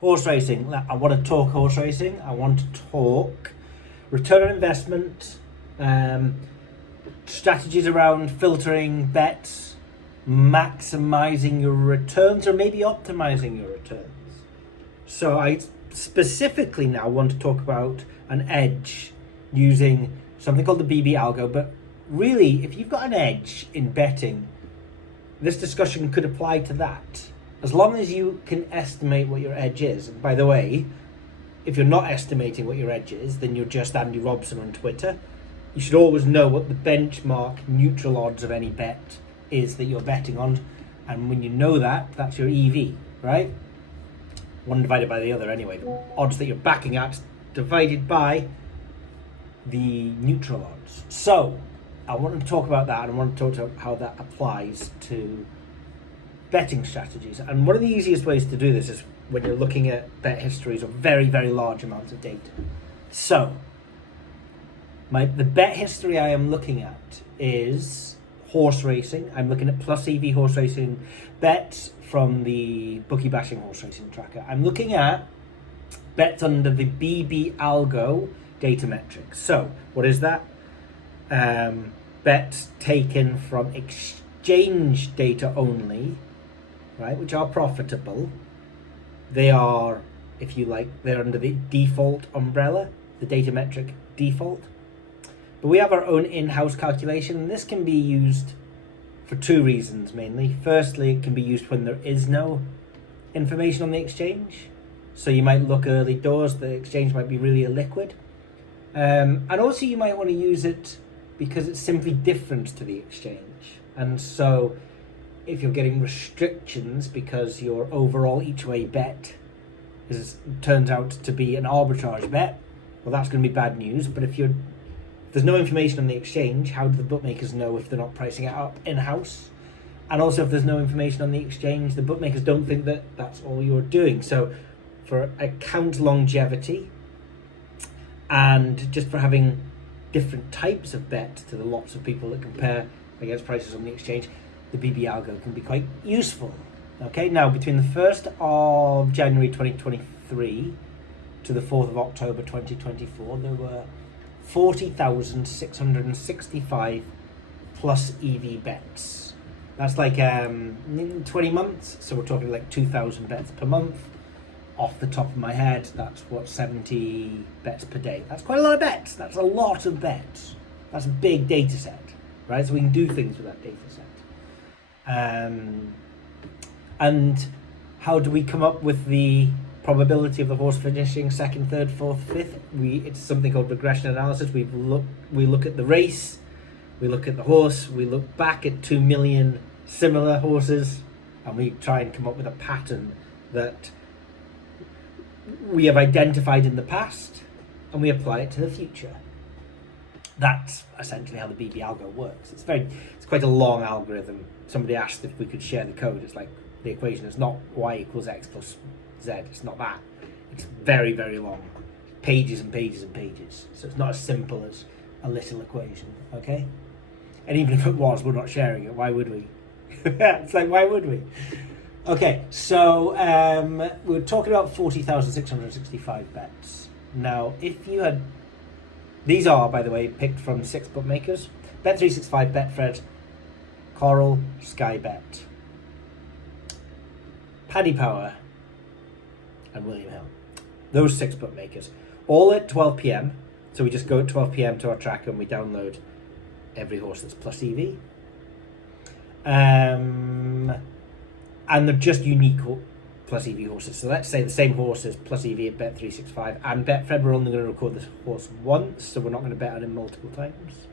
Horse racing. I want to talk horse racing. I want to talk return on investment, strategies around filtering bets, maximizing your returns, or maybe optimizing your returns. So I specifically now want to talk about an edge using something called the BBAlgo. But really, if you've got an edge in betting, this discussion could apply to that. As long as you can estimate what your edge is. And by the way, if you're not estimating what your edge is, then you're just Andy Robson on Twitter. You should always know what the benchmark neutral odds of any bet is that you're betting on. And when you know that, that's your EV, right? One divided by the other anyway. The odds that you're backing at divided by the neutral odds. So I want to talk about that, and I want to talk about how that applies to betting strategies. And one of the easiest ways to do this is when you're looking at bet histories or very, very large amounts of data. So the bet history I am looking at is horse racing. I'm looking at plus EV horse racing bets from the Bookie Bashing horse racing tracker. I'm looking at bets under the BBAlgo data metrics. So what is that? Bets taken from exchange data only, right, which are profitable. They are, if you like, they're under the default umbrella, the data metric default. But we have our own in-house calculation, and this can be used for two reasons mainly. Firstly, it can be used when there is no information on the exchange. So you might look early doors, the exchange might be really illiquid. And also you might want to use it because it's simply different to the exchange. And so if you're getting restrictions because your overall each way bet turns out to be an arbitrage bet, well, that's going to be bad news. But if there's no information on the exchange, how do the bookmakers know if they're not pricing it up in-house? And also, if there's no information on the exchange, the bookmakers don't think that that's all you're doing. So for account longevity and just for having different types of bets to the lots of people that compare against prices on the exchange, the BBAlgo can be quite useful. Okay, now between the 1st of January 2023 to the 4th of October 2024, there were 40,665 plus EV bets. That's like 20 months, so we're talking like 2,000 bets per month. Off the top of my head, that's what, 70 bets per day. That's quite a lot of bets. That's a lot of bets. That's a big data set, right? So we can do things with that data set. And how do we come up with the probability of the horse finishing second, third, fourth, fifth? It's something called regression analysis. We look at the race, we look at the horse, we look back at 2 million similar horses, and we try and come up with a pattern that we have identified in the past, and we apply it to the future. That's essentially how the BBAlgo works. It's quite a long algorithm. Somebody asked if we could share the code. It's like the equation is not y equals x plus z. It's not that. It's very, very long. Pages and pages and pages. So it's not as simple as a little equation, okay? And even if it was, we're not sharing it. Why would we? It's like, why would we? Okay, so we're talking about 40,665 bets. Now, if you had... These are, by the way, picked from 6 bookmakers. Bet365, Betfred, Coral, Sky Bet, Paddy Power, and William Hill. Those 6 bookmakers. All at 12 p.m. So we just go at 12 p.m. to our tracker and we download every horse that's plus EV. And they're just unique plus EV horses. So let's say the same horses plus EV at Bet365 and Betfred. We're only going to record this horse once, so we're not going to bet on him multiple times.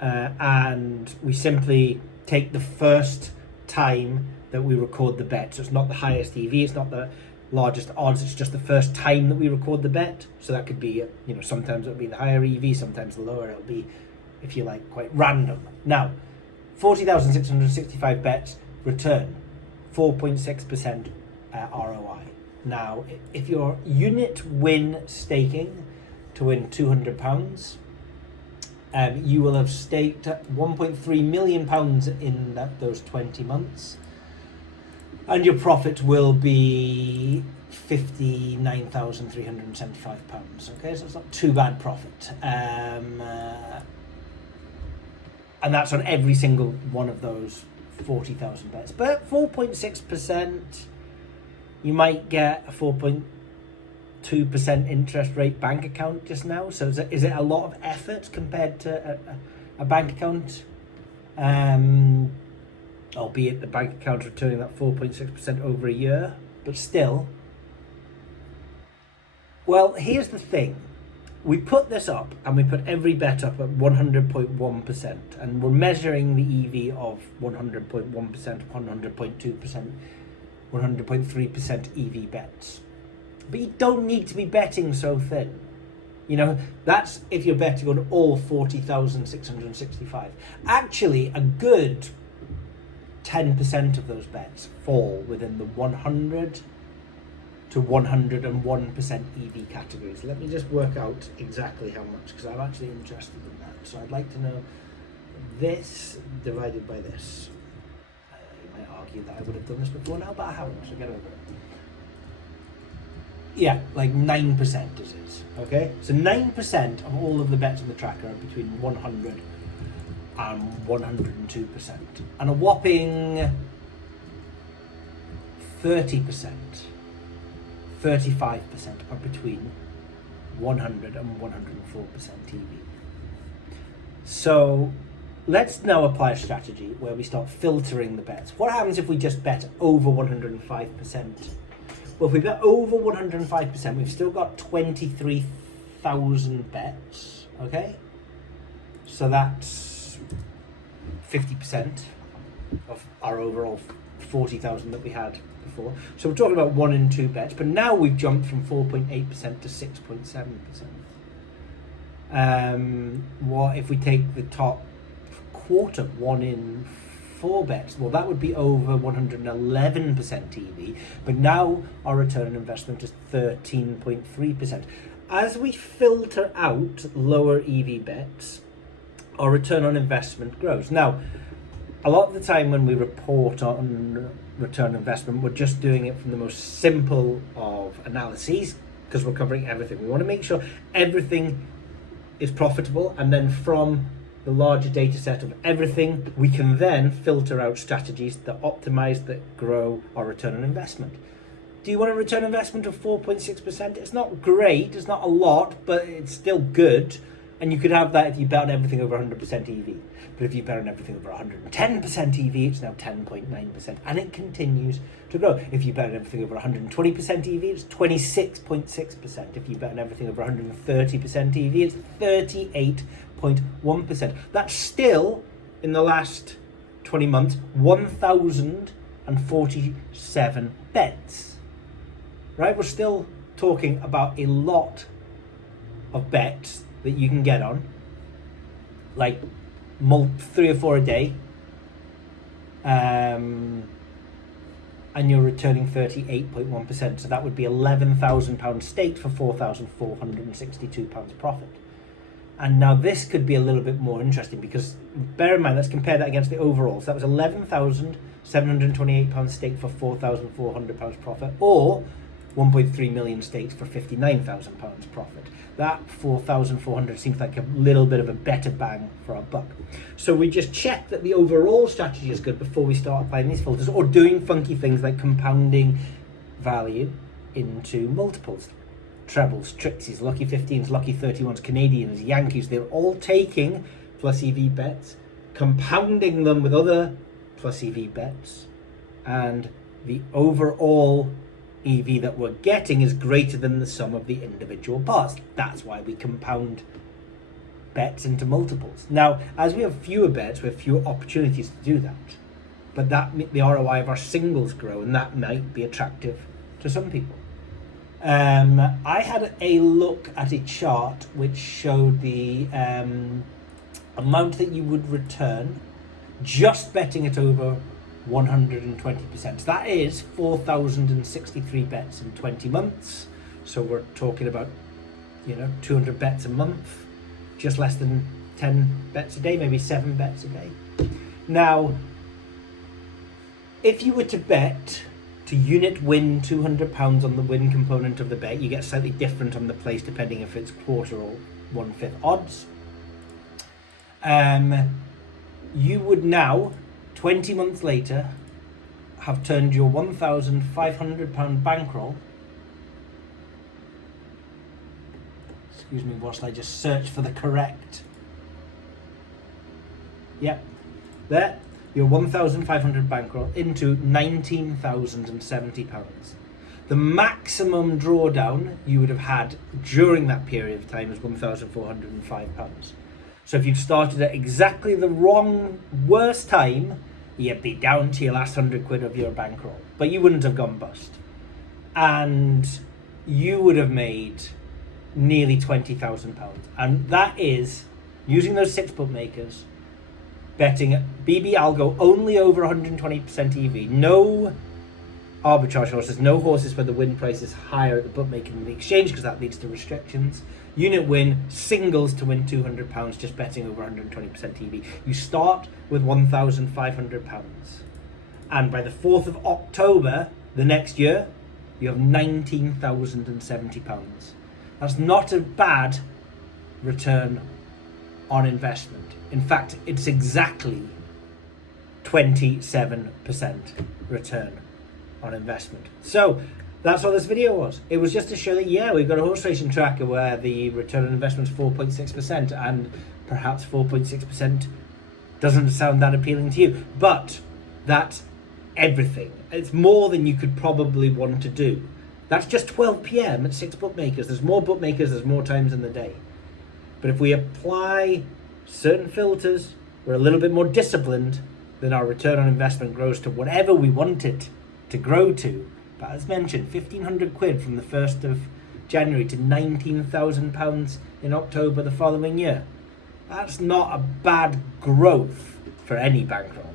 And we simply take the first time that we record the bet. So it's not the highest EV, it's not the largest odds, it's just the first time that we record the bet. So that could be, sometimes it'll be the higher EV, sometimes the lower. It'll be, if you like, quite random. Now, 40,665 bets return 4.6% ROI. Now, if your unit win staking to win £200, you will have staked £1.3 million in those 20 months. And your profit will be £59,375. Okay, so it's not too bad profit. And that's on every single one of those 40,000 bets. But 4.6%, you might get a 4.2% interest rate bank account just now. So is it a lot of effort compared to a bank account? Albeit the bank account returning that 4.6% over a year, but still. Well, here's the thing. We put this up and we put every bet up at 100.1%, and we're measuring the EV of 100.1%, 100.2%, 100.3% EV bets. But you don't need to be betting so thin. You know, that's if you're betting on all 40,665. Actually, a good 10% of those bets fall within the 100 to 101% EV categories. Let me just work out exactly how much, because I'm actually interested in that. So I'd like to know this divided by this. You might argue that I would have done this before now, but I haven't, so get over it. Yeah, like 9% it is, okay? So 9% of all of the bets on the tracker are between 100 and 102%. And a whopping 30%, 35% are between 100 and 104% EV. So let's now apply a strategy where we start filtering the bets. What happens if we just bet over 105%? Well, if we bet over 105%, we've still got 23,000 bets, okay? So that's 50% of our overall 40,000 that we had before. So we're talking about 1 in 2 bets, but now we've jumped from 4.8% to 6.7%. What if we take the top quarter, 1 in 4 bets? Well, that would be over 111% EV, but now our return on investment is 13.3%. As we filter out lower EV bets, our return on investment grows. Now, a lot of the time when we report on return on investment, we're just doing it from the most simple of analyses, because we're covering everything. We want to make sure everything is profitable, and then from the larger data set of everything, we can then filter out strategies that optimize, that grow our return on investment. Do you want a return on investment of 4.6%? It's not great, it's not a lot, but it's still good. And you could have that if you bet on everything over 100% EV. But if you bet on everything over 110% EV, it's now 10.9%. And it continues to grow. If you bet on everything over 120% EV, it's 26.6%. If you bet on everything over 130% EV, it's 38.1%. That's still, in the last 20 months, 1,047 bets. Right? We're still talking about a lot of bets that you can get on, like 3 or 4 a day, and you're returning 38.1%. So that would be £11,000 staked for £4,462 profit. And now this could be a little bit more interesting, because bear in mind, let's compare that against the overall. So that was £11,728 staked for £4,400 profit, or 1.3 million stakes for £59,000 profit. That 4,400 seems like a little bit of a better bang for our buck. So we just check that the overall strategy is good before we start applying these filters, or doing funky things like compounding value into multiples. Trebles, Trixies, Lucky 15s, Lucky 31s, Canadians, Yankees, they're all taking plus EV bets, compounding them with other plus EV bets, and the overall EV that we're getting is greater than the sum of the individual parts. That's why we compound bets into multiples. Now, as we have fewer bets, we have fewer opportunities to do that. But that the ROI of our singles grow, and that might be attractive to some people. I had a look at a chart which showed the amount that you would return just betting it over 120%. So that is 4,063 bets in 20 months. So we're talking about, 200 bets a month, just less than 10 bets a day, maybe 7 bets a day. Now, if you were to bet to unit win £200 on the win component of the bet. You get slightly different on the place depending if it's quarter or 1/5 odds. You would now, 20 months later, have turned your £1,500 bankroll. Excuse me, whilst I just search for the correct. Yep, there. Your £1,500 bankroll into £19,070. The maximum drawdown you would have had during that period of time is £1,405. So if you'd started at exactly the worst time, you'd be down to your last 100 quid of your bankroll, but you wouldn't have gone bust. And you would have made nearly £20,000. And that is, using those 6 bookmakers, betting BBAlgo only over 120% EV, no arbitrage horses, no horses where the win price is higher at the bookmaker than the exchange because that leads to restrictions. Unit win, singles to win £200, just betting over 120% EV. You start with £1,500. And by the 4th of October, the next year, you have £19,070. That's not a bad return on investment. In fact, it's exactly 27% return on investment. So that's what this video was. It was just to show that, yeah, we've got a horse racing tracker where the return on investment is 4.6%, and perhaps 4.6% doesn't sound that appealing to you, but that's everything. It's more than you could probably want to do. That's just 12 p.m. at 6 bookmakers. There's more bookmakers, there's more times in the day. But if we apply certain filters, we're a little bit more disciplined, then our return on investment grows to whatever we want it to grow to. But as mentioned, 1,500 quid from the 1st of January to £19,000 in October the following year. That's not a bad growth for any bankroll.